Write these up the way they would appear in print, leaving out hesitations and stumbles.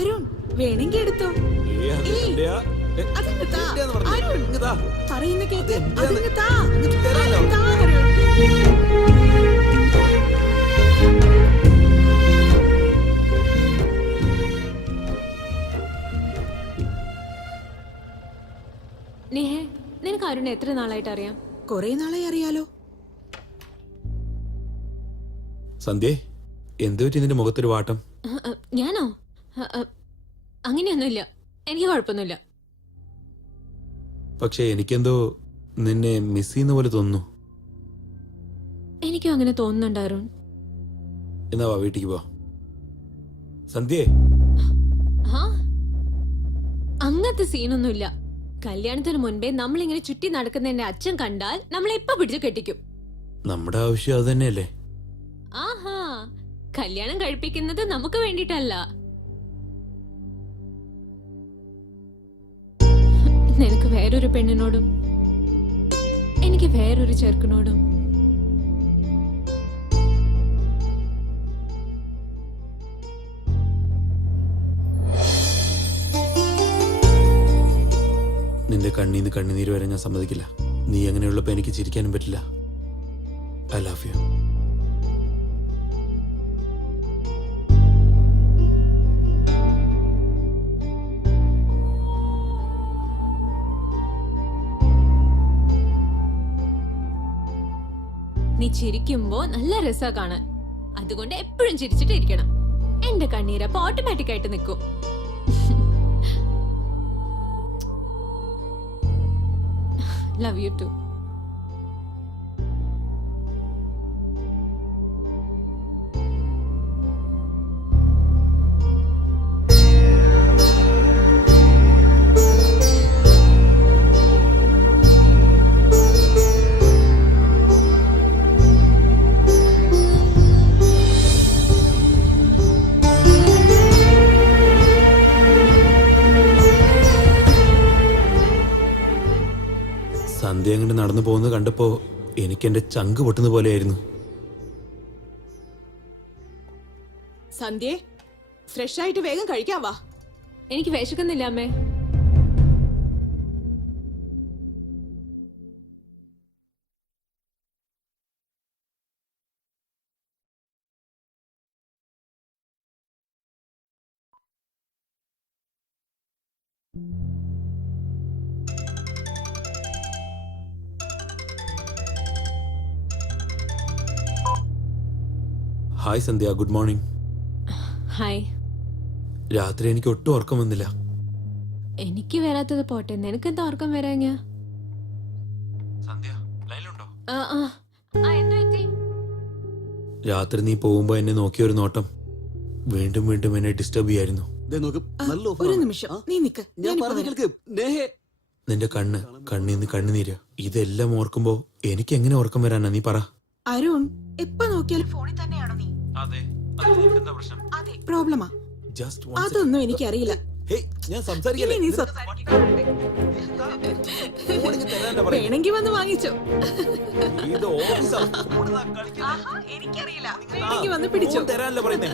അരുൺ വേണമെങ്കിൽ എടുത്തോ. അതങ്ങ് താ. അരുൺ പറയുന്ന കേക്ക്. അതങ്ങ് താ. താ അരുൺ. നേഹേ, നിനക്ക് അരുൺ എത്ര നാളായിട്ട് അറിയാം? കൊറേ നാളായി അറിയാലോ. സന്ധ്യേ, എന്തു പറ്റി നിന്റെ മുഖത്തൊരു വാട്ടം? ഞാനോ? അങ്ങനെയൊന്നുമില്ല, എനിക്ക് കുഴപ്പമൊന്നുമില്ല. പക്ഷെ എനിക്കെന്തോ നിന്നെ മിസ് ചെയ്യുന്ന പോലെ തോന്നുന്നു. എനിക്കും അങ്ങനെ തോന്നുന്നുണ്ട് അരുൺ. എന്നാ വാ, വീട്ടിക്ക് പോ. സന്ധ്യേ, അങ്ങനത്തെ സീനൊന്നുമില്ല. കല്യാണത്തിന് മുൻപേ നമ്മളിങ്ങനെ ചുറ്റി നടക്കുന്ന എന്റെ അച്ഛൻ കണ്ടാൽ നമ്മളെ എപ്പ പിടിച്ചു കെട്ടിക്കും. നമ്മുടെ ആവശ്യം അത് തന്നെയല്ലേ? ആഹാ, കല്യാണം കഴിപ്പിക്കുന്നത് നമുക്ക് വേണ്ടിട്ടല്ല. നിനക്ക് വേറൊരു പെണ്ണിനോടും എനിക്ക് വേറൊരു ചെറുക്കനോടും നിന്റെ കണ്ണീന്ന് കണ്ണുനീര് വരെ ഞാൻ സമ്മതിക്കില്ല. നീ അങ്ങനെയുള്ളപ്പോ എനിക്ക് ചിരിക്കാനും പറ്റില്ല. I love you. നീ ചിരിക്കുമ്പോ നല്ല രസാ കാണാൻ. അതുകൊണ്ട് എപ്പോഴും ചിരിച്ചിട്ട് ഇരിക്കണം. എന്റെ കണ്ണീരപ്പോ ഓട്ടോമാറ്റിക് ആയിട്ട് നിൽക്കും. Love you to. സന്ധ്യ അങ്ങോട്ട് നടന്നു പോകുന്നത് കണ്ടപ്പോ എനിക്ക് എന്റെ ചങ്ക് പൊട്ടുന്ന പോലെയായിരുന്നു. സന്ധ്യേ, ഫ്രഷ് ആയിട്ട് വേഗം കഴിക്കാൻ വാ. എനിക്ക് വിശക്കുന്നില്ല അമ്മേ. ഹായ് സന്ധ്യ, ഗുഡ് മോർണിംഗ്. ഹായ്. രാത്രി എനിക്ക് ഒട്ടും ഉറക്കം വന്നില്ല. എനിക്ക് വരാത്തത് പോട്ടെ, നിനക്കെന്താ ഉറക്കം വരാഞ്ഞ? രാത്രി നീ പോകുമ്പോ എന്നെ നോക്കിയ ഒരു നോട്ടം വീണ്ടും വീണ്ടും എന്നെ ഡിസ്റ്റർബ് ചെയ്യായിരുന്നു. ഒരു നിമിഷം നീ നിക്ക്. നിന്റെ കണ്ണീന്ന് കണ്ണുനീര്, ഇതെല്ലാം ഓർക്കുമ്പോ എനിക്ക് എങ്ങനെ ഉറക്കം വരാനാ? നീ പറ. അരുൺ, എപ്പോ നോക്കിയാലും ഫോണിൽ തന്നെയാണോ നീ? അതെ, പ്രോബ്ലമാ. അതൊന്നും എനിക്കറിയില്ല. വേണമെങ്കിൽ വന്ന് വാങ്ങിച്ചോ. എനിക്കറിയില്ല, വേണമെങ്കിൽ വന്ന് പിടിച്ചോ. തരാനല്ലേ പറയുന്നേ.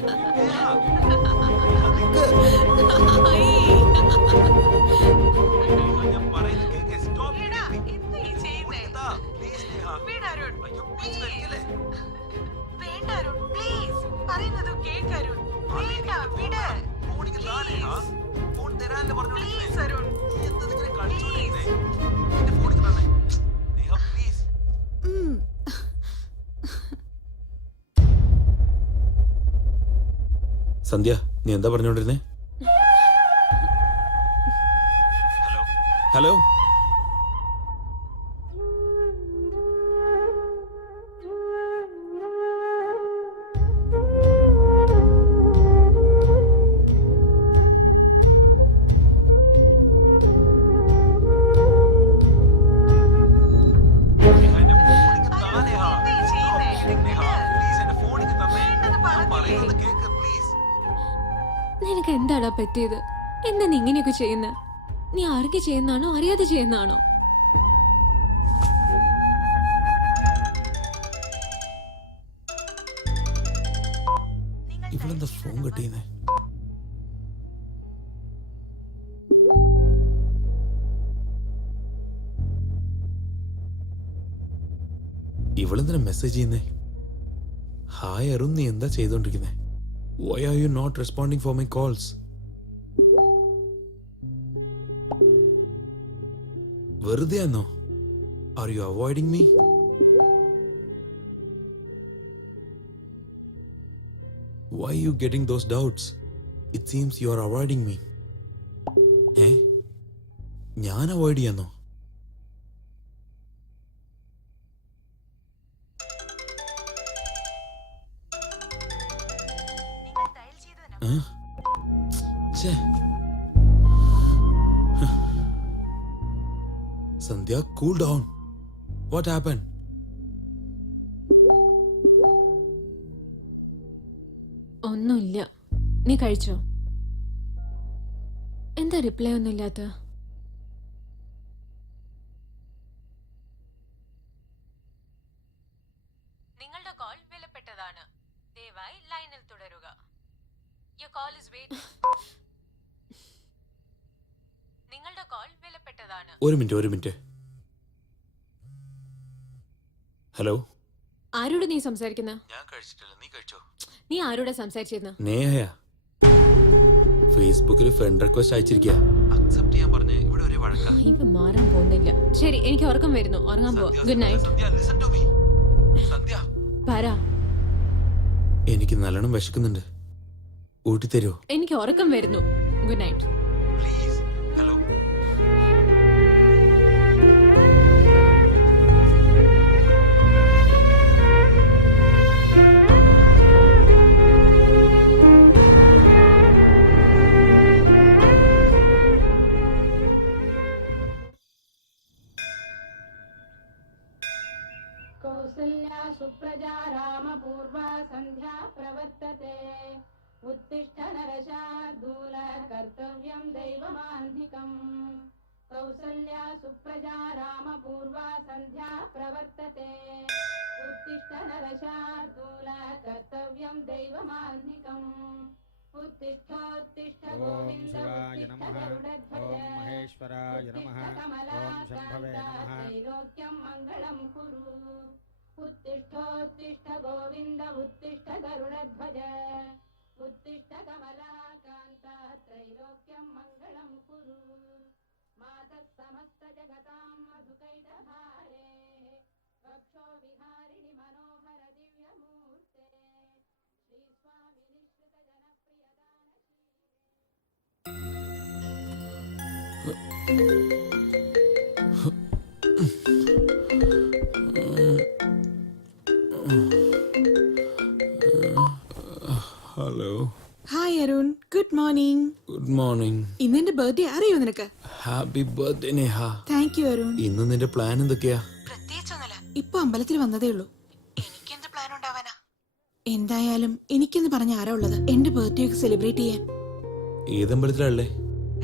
സന്ധ്യ, നീ എന്താ പറഞ്ഞോണ്ടിരുന്നേ? ഹലോ, നിനക്ക് എന്താടാ പറ്റിയത്? എന്താ നീ ഇങ്ങനെയൊക്കെ ചെയ്യുന്ന? നീ ആർക്ക് ചെയ്യുന്നാണോ അറിയാതെ ചെയ്യുന്നാണോ? ഇവളെന്താ ഫോൺ കട്ട് ചെയ്യുന്നേ? ഇവളെന്തിനാ മെസ്സേജ് ചെയ്യുന്നേ? ഹായ് അരുൺ, നീ എന്താ ചെയ്തോണ്ടിരിക്കുന്നേ? Why are you not responding for my calls? വെറുതെ ആണോ? Are you avoiding me? Why are you getting those doubts? It seems you are avoiding me. ഞാൻ അവോയ്ഡ് ചെയ്യാന്നോ? Sandhya, cool down. What happen? ഒന്നുമില്ല. നീ കഴിച്ചോ? എന്താ റിപ്ലൈ ഒന്നും ഇല്ലാത്ത? നിങ്ങളുടെ കോൾ വിലപ്പെട്ടതാണ്. ദയവായി ലൈനിൽ തുടരുക. Your call is waiting. നിങ്ങളുടെ കോൾ വിലപ്പെട്ടതാണ്. ഒരു മിനിറ്റ്. ഹലോ, ആരോട് നീ സംസാരിക്കുന്ന? ഞാൻ കഴിച്ചിട്ടില്ല, നീ കഴിച്ചോ? നീ ആരോടാ സംസാരിച്ചിരുന്ന? നേഹയാ. ഫേസ്ബുക്കിൽ ഫ്രണ്ട് റിക്വസ്റ്റ് അയച്ചിരിക്കുക. അക്സെപ്റ്റ് ചെയ്യാൻ പറഞ്ഞേ. ഇവിടെ ഒരു വഴക്കാ. ഇവ മാറാൻ പോകുന്നില്ല. ശരി, എനിക്ക് ഉറക്കം വരുന്നു. ഉറങ്ങാൻ പോവാ. Good night. പറ. എനിക്ക് നല്ലോണം വിശക്കുന്നുണ്ട്. ഊട്ടി തരുമോ? എനിക്ക് ഉറക്കം വരുന്നു. Good night. Please. Hello. Kausalya सुप्रजा रामपूर्वा सन्ध्या प्रवर्तते उत्तिष्ठ नरशार्दूल कर्तव्यं दैवमान्धिकम् कौसल्या सुप्रजा रामपूर्वा सन्ध्या प्रवर्तते उत्तिष्ठ नरशार्दूल कर्तव्यं दैवमान्धिकम् उत्तिष्ठोत्तिष्ठ गोविन्द उत्तिष्ठ गरुडध्वज महेश्वराय नमः ओम शंभवे नमः त्रैलोक्यं मङ्गलं कुरु उत्तिष्ठोत्तिष्ठ गोविन्द उत्तिष्ठ गरुडध्वज उत्तिष्ठ कमलाकान्त त्रैलोक्यं मङ्गलं कुरु मातः समस्त जगतां मधुकैटभारे वक्षो विहारिणि मनोहर दिव्यमूर्ते श्रीस्वामिनि hello. Hi Arun, good morning. Good morning. ഇന്ന് എന്റെ ബർത്ത്ഡേ അറിയോ നിനക്ക്? Happy birthday Neha. Thank you Arun. ഇന്ന് നിന്റെ പ്ലാൻ എന്തൊക്കെയാ? പ്രത്യേകിച്ചൊന്നുമില്ല, ഇപ്പൊ അമ്പലത്തിൽ വന്നതേ ഉള്ളൂ. എനിക്കെന്ത് പ്ലാൻ ഉണ്ടാവാനാ? എന്തായാലും എനിക്കെന്ന് പറഞ്ഞ ആരാ ഉള്ളത് എന്റെ ബർത്ത്ഡേ ഒക്കെ സെലിബ്രേറ്റ് ചെയ്യാൻ? ഏതമ്പലത്തിലല്ലേ?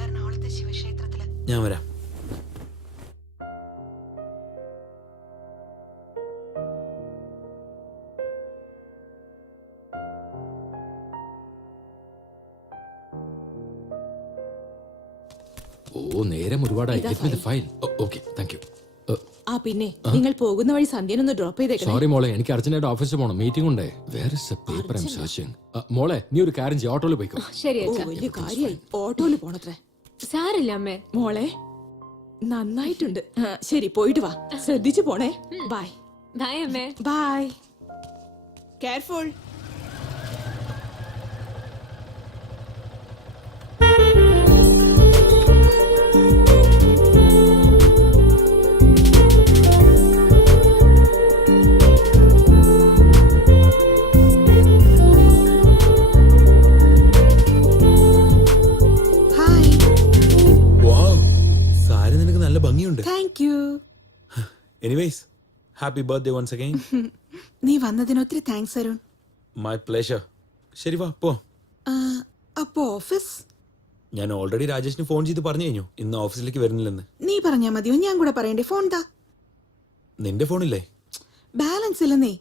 എറണാകുളത്തെ ശിവക്ഷേത്രത്തില്. ഞാൻ വരാം. ഓ നേരം ഒരുപാടായി. ഫയൽ. Okay, thank you. ആ പിന്നെ നിങ്ങൾ പോകുന്ന വഴി സന്ധ്യനൊന്ന് ഡ്രോപ്പ് ചെയ്തേക്കണം. സോറി മോളെ, എനിക്ക് അർജന്റായിട്ട് ഓഫീസിൽ പോകണം, മീറ്റിംഗ് ഉണ്ട്. Where is a paper I am searching. മോളെ, നീ ഒരു കാര്യം ചെയ്യ്, ഓട്ടോയിൽ പോയിക്കോ. ശരി ഓ അച്ഛാ. വലിയ കാര്യായി ഓട്ടോയിൽ പോണത്രേ. സാരില്ല അമ്മേ. മോളെ നന്നായിട്ടുണ്ട്. ശരി, പോയിട്ട് വാ, ശ്രദ്ധിച്ചു പോണേ. ബൈ. ബൈ അമ്മേ. Bye. Careful. Hi. Wow, sari നിനക്ക് നല്ല ഭംഗിയുണ്ട്. Thank you. Anyways, happy birthday once again. നീ വന്നതിന് ഒത്തിരി താങ്ക്സ് അരുൺ. My pleasure. ശരി, വാ പോ. ആ, അപ്പോ ഓഫീസ്? ഞാൻ ഓൾറെഡി രാജേഷിന് ഫോൺ ചെയ്ത് പറഞ്ഞു കഴിഞ്ഞു ഇന്ന് ഓഫീസിലേക്ക് വരുന്നില്ലെന്ന്. നീ പറഞ്ഞാ മതിയോ? ഞാൻ കൂടെ പറയണ്ടേ? ഫോൺ താ. നിന്റെ ഫോണില്ലേ? ബാലൻസ് ഇല്ലെന്നേ.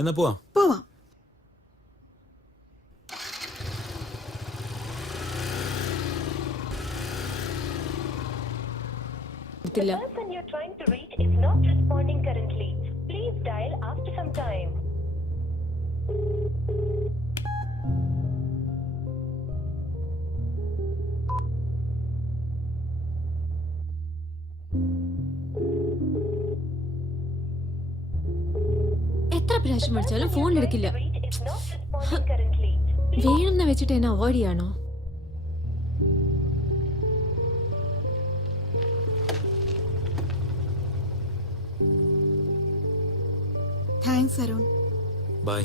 എന്നാ പോവാം. പോവാം. കൊടുത്തില്ല. person you're trying to reach is not responding currently. Please dial after some time. എത്ര പ്രാവശ്യം വിളിച്ചാലും ഫോൺ എടുക്കില്ല. Reach is not responding currently. വേണമെന്ന് വെച്ചിട്ട് എന്നെ അവോയ്ഡ് ചെയ്യാണോ? താങ്ക്സ് അരുൺ. ബൈ.